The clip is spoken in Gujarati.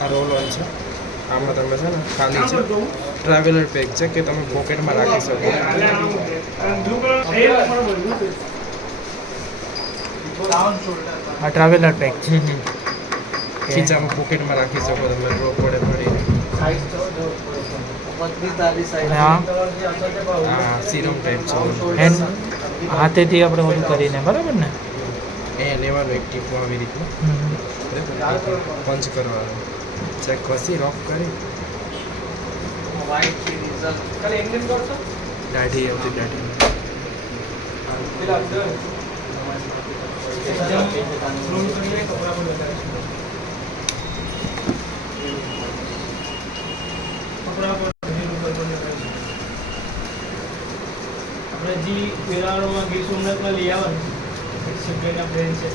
આ રોલ ઓન છે. આમાં તમે છે ને ખાલી છે ટ્રાવેલર પેક છે કે તમે પોકેટમાં રાખી શકો. આ ટ્રાવેલર પેક છે. ખીચામાં પોકેટમાં રાખી શકો તમે ડ્રોપ પડે ફરીને. અને આ સિરમ ટાઈપ છે. હેન્ડ હાથેથી આપણે ઓલું કરીને બરાબર ને એ લેવાનું એક ટીપું આવી રીતનું પંચ કરવાનું ચેક ઘસી રોક કરી દાઢી આવતી દાઢી આપણે જે વેરાળોમાં ગીર સોમનાથમાં લઈ આવવાનું ફ્રેન્ડ છે